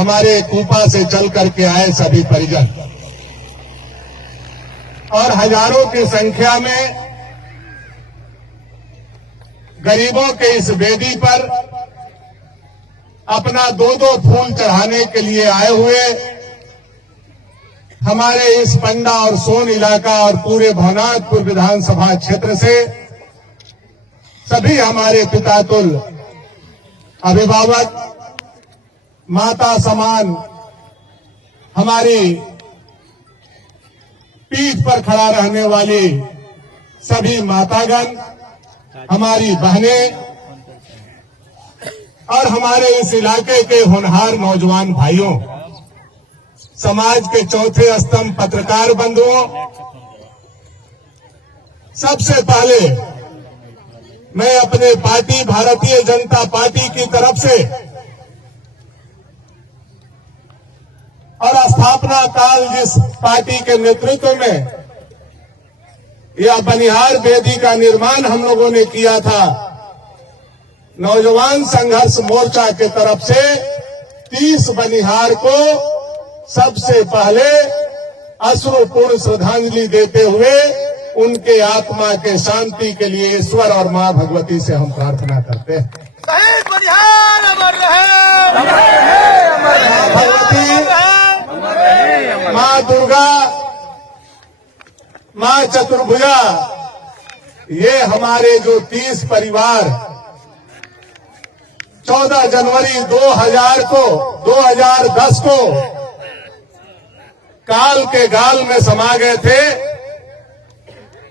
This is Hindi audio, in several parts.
हमारे कूपा से चल करके आए सभी परिजन और हजारों की संख्या में गरीबों के इस वेदी पर अपना दो फूल चढ़ाने के लिए आए हुए हमारे इस पंडा और सोन इलाका और पूरे भवनाथपुर विधानसभा क्षेत्र से सभी हमारे पितातुल अभिभावक माता समान हमारी पीठ पर खड़ा रहने वाली सभी मातागण, हमारी बहनें और हमारे इस इलाके के होनहार नौजवान भाइयों, समाज के चौथे स्तंभ पत्रकार बंधुओं, सबसे पहले मैं अपने पार्टी भारतीय जनता पार्टी की तरफ से और स्थापना काल जिस पार्टी के नेतृत्व में यह बनिहार वेदी का निर्माण हम लोगों ने किया था, नौजवान संघर्ष मोर्चा के तरफ से 30 बनिहार को सबसे पहले अश्रुपूर्ण श्रद्धांजलि देते हुए उनके आत्मा के शांति के लिए ईश्वर और मां भगवती से हम प्रार्थना करते हैं। शहीद बनिहार अमर रहे, मां भगवती, मां दुर्गा, मां चतुर्भुजा, ये हमारे जो 30 परिवार 14 जनवरी 2010 को काल के गाल में समा गए थे,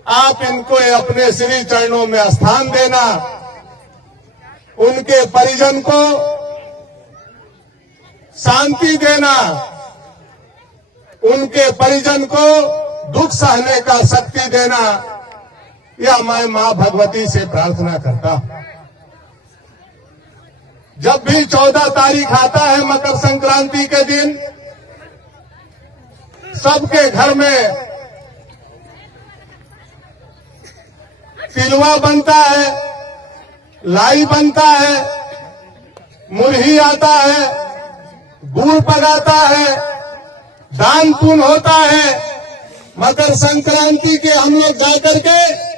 आप इनको अपने श्री चरणों में स्थान देना, उनके परिजन को शांति देना, उनके परिजन को दुख सहने का शक्ति देना, यह मैं मां भगवती से प्रार्थना करता हूं। जब भी 14 तारीख आता है मकर संक्रांति के दिन, सबके घर में तिलवा बनता है, लाई बनता है, मुरही आता है, गुड़ पगाता है, दान पुण्य होता है। मकर संक्रांति के हम लोग जाकर के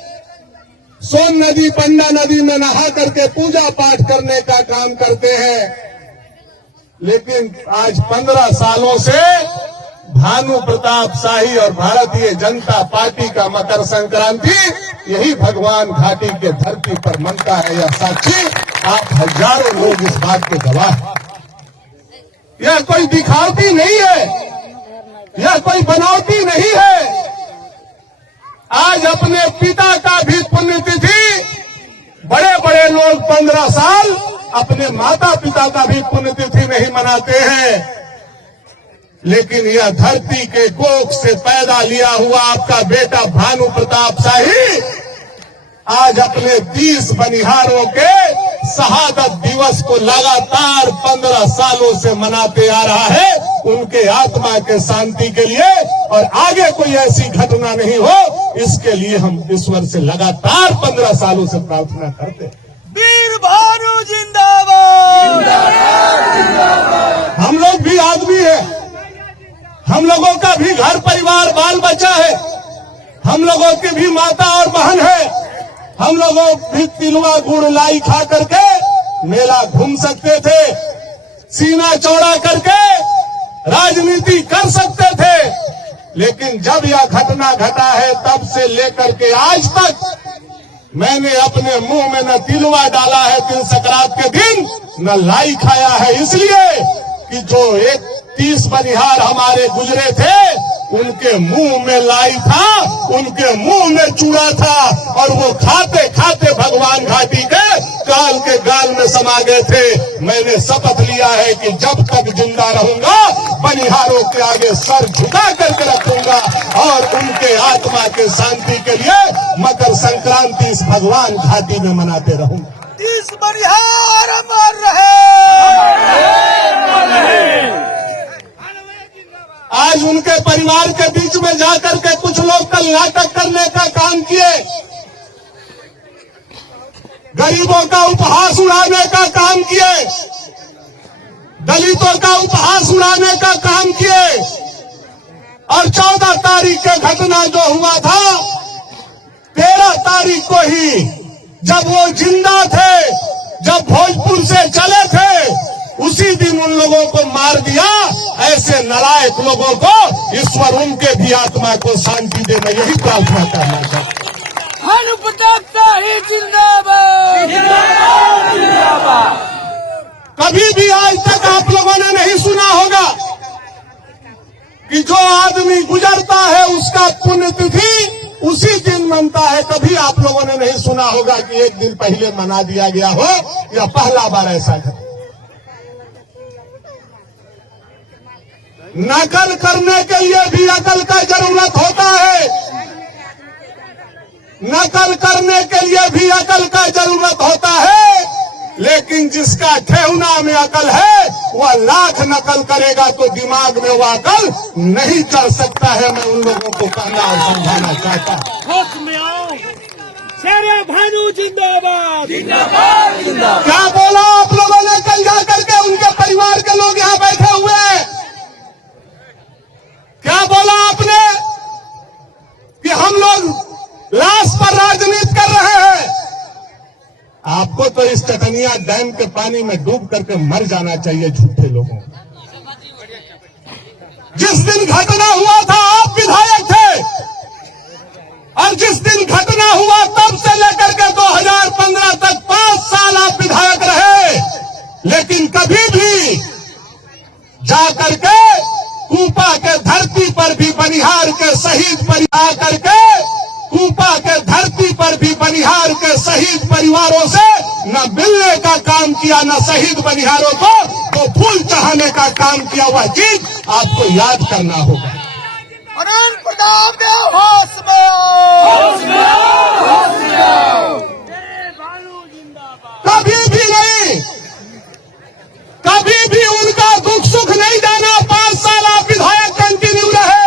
सोन नदी, पंडा नदी में नहा करके पूजा पाठ करने का काम करते हैं, लेकिन आज 15 सालों से भानु प्रताप शाही और भारतीय जनता पार्टी का मकर संक्रांति यही भगवान घाटी के धरती पर मनता है। यह साक्षी आप हजारों लोग इस बात के गवाह हैं। यह कोई दिखावटी नहीं है, यह कोई बनावटी नहीं है। आज अपने पिता का भी पुण्यतिथि बड़े बड़े लोग 15 साल अपने माता पिता का भी पुण्यतिथि नहीं मनाते हैं, लेकिन यह धरती के कोख से पैदा लिया हुआ आपका बेटा भानु प्रताप शाही आज अपने 30 बनिहारों के शहादत दिवस को लगातार 15 सालों से मनाते आ रहा है, उनके आत्मा के शांति के लिए, और आगे कोई ऐसी घटना नहीं हो, इसके लिए हम ईश्वर से लगातार 15 सालों से प्रार्थना करते हैं। वीर भानु जिंदाबाद, हम लोग भी आदमी हैं, हम लोगों का भी घर परिवार बाल बच्चा है, हम लोगों की भी माता और बहन है, हम लोगों भी तिलवा गुड़ लाई खा करके मेला घूम सकते थे, सीना चौड़ा करके राजनीति कर सकते थे, लेकिन जब यह घटना घटा है तब से लेकर के आज तक मैंने अपने मुंह में न तिलवा डाला है तिल संक्रांत के दिन, न लाई खाया है, इसलिए कि जो 30 बनिहार हमारे गुजरे थे उनके मुंह में लाई था, उनके मुंह में चूड़ा था, और वो खाते खाते भगवान घाटी के गाल में समा गए थे। मैंने शपथ लिया है कि जब तक जिंदा रहूंगा बनिहारों के आगे सर झुका करके रखूंगा और उनके आत्मा के शांति के लिए मकर संक्रांति इस भगवान घाटी में मनाते रहूंगा। 30 बनिहार अमर रहे। आज उनके परिवार के बीच में जाकर के कुछ लोग कल नाटक करने का काम किए, गरीबों का उपहास उड़ाने का काम किए, दलितों का उपहास उड़ाने का काम किए। और 14 तारीख के घटना जो हुआ था, 13 तारीख को ही जब वो जिंदा थे, जब भोजपुर से चले थे, उसी दिन उन लोगों को मार दिया। ऐसे नालायक लोगों को ईश्वर उनके भी आत्मा को शांति दे, मैं यही प्रार्थना करना चाहता हूं। भानु प्रताप शाही जिंदाबाद, जिंदाबाद, जिंदाबाद। कभी भी आज तक आप लोगों ने नहीं सुना होगा कि जो आदमी गुजरता है उसका पुण्यतिथि उसी दिन मनता है। कभी आप लोगों ने नहीं सुना होगा कि एक दिन पहले मना दिया गया हो, या पहला बार ऐसा है। नकल करने के लिए भी अकल का जरूरत होता है, नकल करने के लिए भी अकल का जरूरत होता है। लेकिन जिसका ठेहुना में अकल है वह लाख नकल करेगा तो दिमाग में वह अकल नहीं चढ़ सकता है। मैं उन लोगों को कहना और समझाना चाहता हूं। होश में आओ, शेरे भानु जिंदाबाद, जिंदाबाद, जिंदाबाद। क्या बोला आप लोगों ने कल जाकर के? उनके परिवार के लोग यहाँ बैठे हुए हैं। क्या बोला आपने कि हम लोग लाश पर राजनीति कर रहे हैं? आपको तो इस चटनिया डैम के पानी में डूब करके मर जाना चाहिए, झूठे लोगों को। जिस दिन घटना हुआ था आप विधायक थे, और जिस दिन घटना हुआ तब से लेकर के 2015 तक 5 साल आप विधायक रहे। लेकिन कभी भी जाकर के कूपा के धरती पर भी बनिहार के शहीद परिवार करके कूपा के धरती पर भी बनिहार के शहीद परिवारों से न मिलने का काम किया, न शहीद बनिहारों को तो फूल चढ़ाने का काम किया। हुआ चीज आपको याद करना होगा। अनंत प्रताप देव होश में आओ, होश में आओ, होश में आओ। कभी भी नहीं, कभी भी उनका दुख सुख नहीं जाना। 5 साल आप विधायक कंटिन्यू रहे।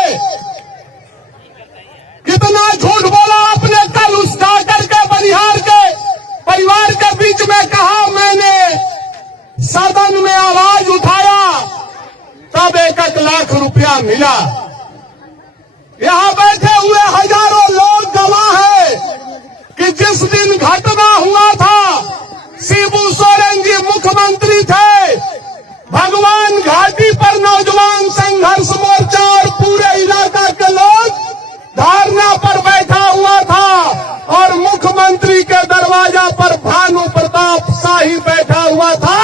कितना झूठ बोला आपने कल उस जाकर के बनिहार के परिवार के बीच में कहा। मैंने सदन में आवाज उठाया तब 1 लाख रुपया मिला। यहां बैठे हुए हजारों लोग गवाह है कि जिस दिन घटना हुआ था शिबू सोरेन जी मुख्यमंत्री थे। भगवान घाटी पर नौजवान संघर्ष मोर्चा और पूरे इलाका के लोग धरना पर बैठा हुआ था, और मुख्यमंत्री के दरवाजा पर भानु प्रताप शाही बैठा हुआ था।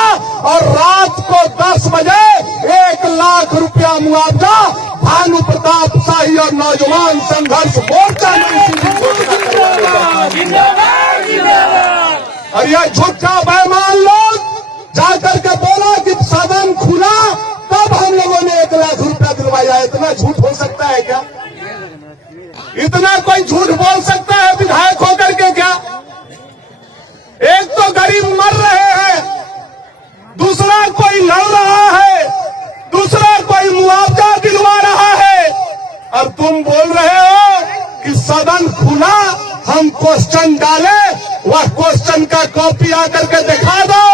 और रात को 10 बजे 1 लाख रुपया मुआवजा भानु प्रताप शाही और नौजवान संघर्ष मोर्चा ने और यह झूठा बेईमान लोग जाकर के बोला कि सदन खुला तब हम लोगों ने 1 लाख रुपया दिलवाया। इतना झूठ हो सकता है क्या? इतना कोई झूठ बोल सकता है विधायक होकर के क्या? एक तो गरीब मर रहे हैं, दूसरा कोई लड़ रहा है, दूसरा कोई मुआवजा दिलवा रहा है, और तुम बोल रहे हो कि सदन खुला, हम क्वेश्चन डाले, वह क्वेश्चन का कॉपी आकर के दिखा दो।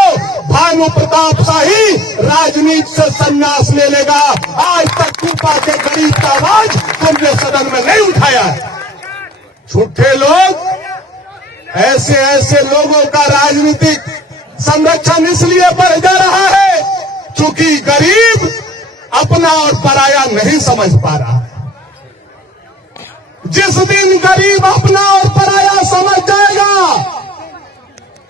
भानु प्रताप शाही राजनीति से संन्यास ले लेगा। आज तक कूपा के गरीब का आवाज तुमने सदन में नहीं उठाया। झूठे लोग, ऐसे ऐसे लोगों का राजनीतिक संरक्षण इसलिए बढ़ जा रहा है क्योंकि गरीब अपना और पराया नहीं समझ पा रहा। जिस दिन गरीब अपना और पराया समझ जाएगा,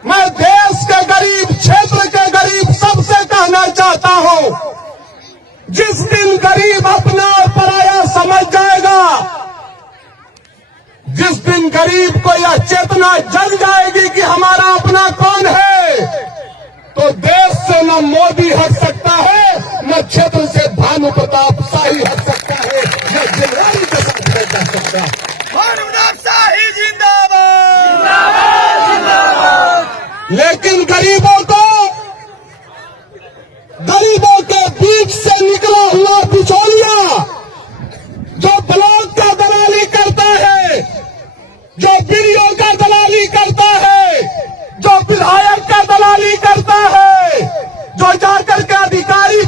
मैं देश के गरीब, क्षेत्र के गरीब सबसे कहना चाहता हूं, जिस दिन गरीब अपना और पराया समझ जाएगा, जिस दिन गरीब को यह चेतना जग जाएगी कि हमारा अपना कौन है, तो देश से न मोदी हट सकता है, न क्षेत्र से भानु प्रताप शाही हट सकता है, न जिम्मेदारी के साथ कर सकता है। भानु प्रताप शाही जिंदाबाद, जिंदाबाद, जिंदाबाद। लेकिन गरीबों के बीच से निकला हुआ बिचौलिया जो ब्लॉक का दलाली करता है, जो बीडीओ का दलाली करता है, जो विधायक का दलाली करता है, जो जाकर के अधिकारी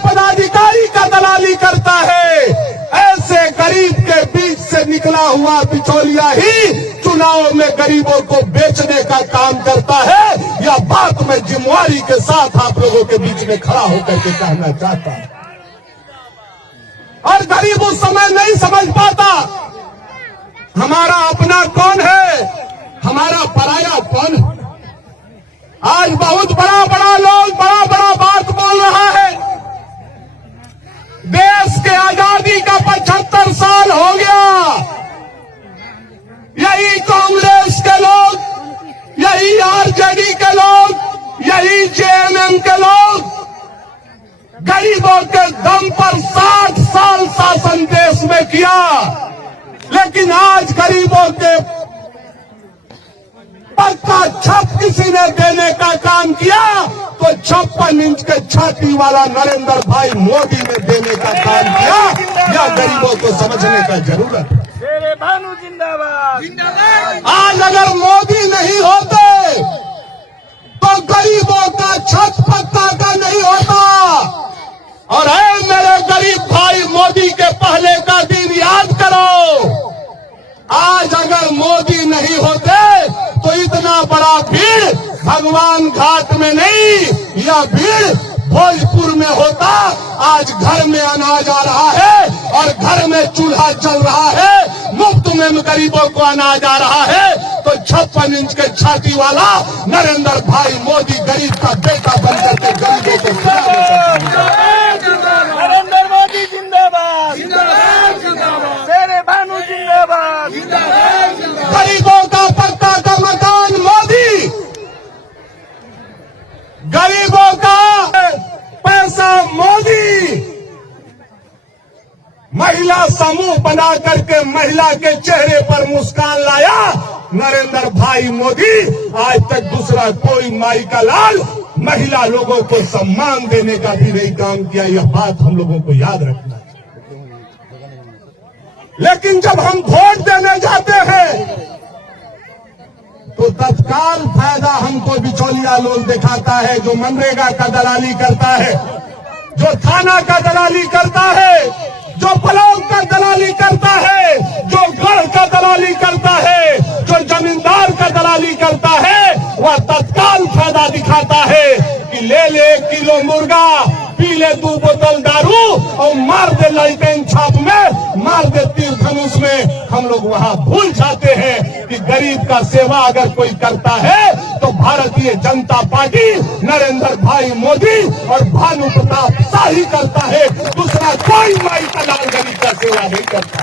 गरीब के बीच से निकला हुआ बिचौलिया ही चुनाव में गरीबों को बेचने का काम करता है। यह बात मैं जिम्मेवारी के साथ आप लोगों के बीच में खड़ा होकर के कहना चाहता हूं। और गरीब उस समय नहीं समझ पाता हमारा अपना कौन है, हमारा पराया कौन है। आज बहुत बड़ा बड़ा लोग बड़ा बड़ा बात बोल रहा है। देश के आजादी का 75 साल हो गया। यही कांग्रेस के लोग, यही आरजेडी के लोग, यही जेएमएम के लोग गरीबों के दम पर 60 साल शासन देश में किया। लेकिन आज गरीबों के पक्का छत किसी ने देने का काम किया तो 56 इंच के छाती वाला नरेंद्र भाई मोदी ने देने का काम किया। यह गरीबों को समझने का जरूरत है। शेरे भानु जिंदाबाद जिंदाबाद। आज अगर मोदी नहीं होते तो गरीबों का छत पक्का का नहीं होता। और है मेरे गरीब भाई, मोदी के पहले का दिन याद करो। आज अगर मोदी नहीं होते तो इतना बड़ा भीड़ भगवान घाट में नहीं, यह भीड़ भोजपुर में होता। आज घर में अनाज आ रहा है और घर में चूल्हा चल रहा है, मुफ्त में गरीबों को अनाज आ रहा है। तो 56 इंच के छाती वाला नरेंद्र भाई मोदी गरीब का बेटा बनकर के गरीबों को नरेंद्र मोदी जिंदाबाद जिंदाबाद जिंदाबाद। शेरे भानु जिंदाबाद जिंदाबाद। गरीबों का पक्का का मकान मोदी, गरीबों का पैसा मोदी। महिला समूह बना करके महिला के चेहरे पर मुस्कान लाया नरेंद्र भाई मोदी। आज तक दूसरा कोई माई का लाल महिला लोगों को सम्मान देने का भी नहीं काम किया। यह बात हम लोगों को याद रखना है। लेकिन जब हम वोट देने जाते हैं तो तत्काल फायदा हमको बिचौलिया लोग दिखाता है, जो मनरेगा का दलाली करता है, जो थाना का दलाली करता है, जो ब्लॉक का दलाली करता है, जो गढ़ का दलाली करता है, जो जमींदार का दलाली करता है, वह तत्काल फायदा दिखाता है कि ले 1 किलो मुर्गा, पी ले 2 बोतल दारू और मार दे लालटेन छाप में, मार दे तीर धनुष में। हम लोग वहां भूल जाते हैं कि गरीब का सेवा अगर कोई करता है तो भारतीय जनता पार्टी नरेंद्र भाई मोदी और भानु प्रताप शाही करता है। दूसरा कोई माई का लाल गरीब का सेवा नहीं करता।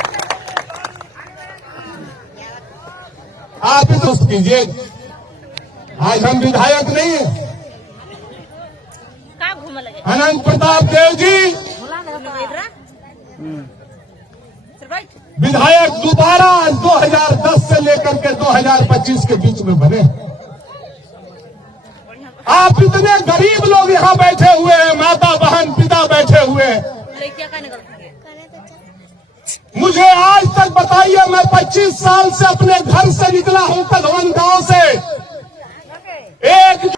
आप ही दोस्त कीजिए, आज हम विधायक नहीं है। अनंत प्रताप देव जी विधायक दोबारा 2010 से लेकर के 2025 के बीच में बने। आप इतने गरीब लोग यहाँ बैठे हुए हैं, माता बहन पिता बैठे हुए हैं। मुझे आज तक बताइए, मैं 25 साल से अपने घर से निकला हूँ कधवन गांव से। एक